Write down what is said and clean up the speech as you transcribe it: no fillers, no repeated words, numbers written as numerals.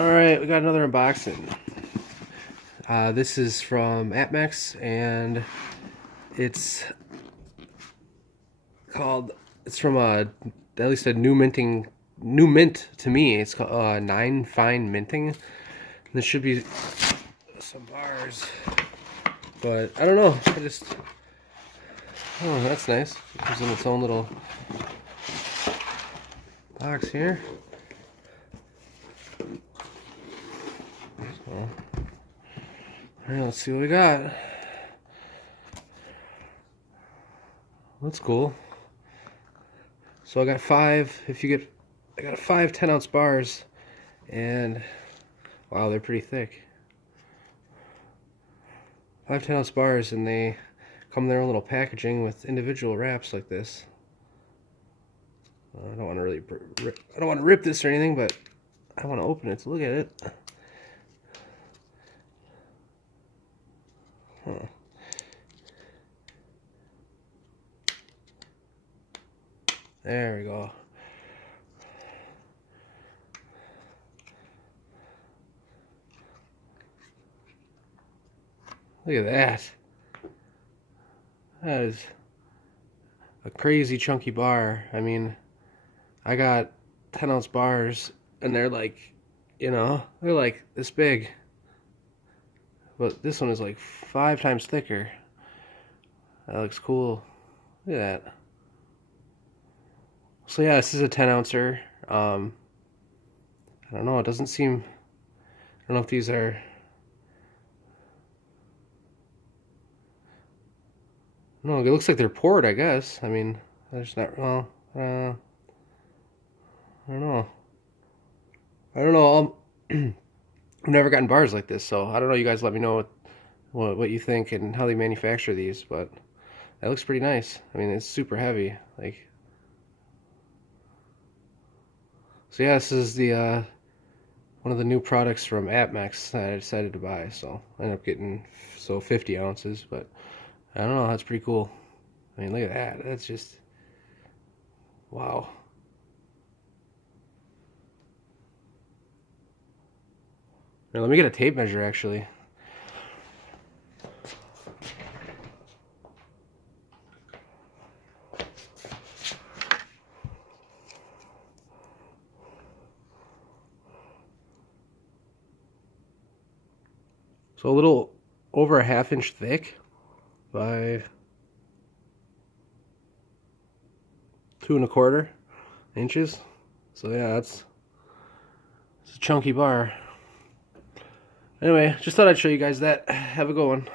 Alright, we got another unboxing. This is from APMEX, and it's from at least a new mint to me. It's called 9 Fine Minting. This should be some bars, but I don't know. Oh, that's nice. It comes in its own little box here. So, alright, let's see what we got. That's cool. So I got five. I got 5 10-ounce bars, and wow, they're pretty thick. 5 10-ounce bars, and they come in their own little packaging with individual wraps like this. I don't want to rip this or anything, but I want to open it to look at it. Huh. There we go. Look at that. That is a crazy chunky bar. I mean, I got 10-ounce bars, and they're like, they're like this big. But this one is like 5 times thicker. That looks cool. Look at that. So yeah, this is a 10-ouncer. I don't know, it doesn't seem, I don't know if these are, no, it looks like they're poured, I guess. I mean, there's not, well, I don't know. I've never gotten bars like this, so I don't know. You guys let me know what you think and how they manufacture these, but that looks pretty nice. I mean, it's super heavy. Like, so yeah, this is the one of the new products from APMEX that I decided to buy. So I ended up getting 50 ounces, but I don't know. That's pretty cool. I mean, look at that. That's just wow. Now, let me get a tape measure, actually. So a little over a 1/2 inch thick by 2 1/4 inches. So yeah, it's a chunky bar. Anyway, just thought I'd show you guys that. Have a good one.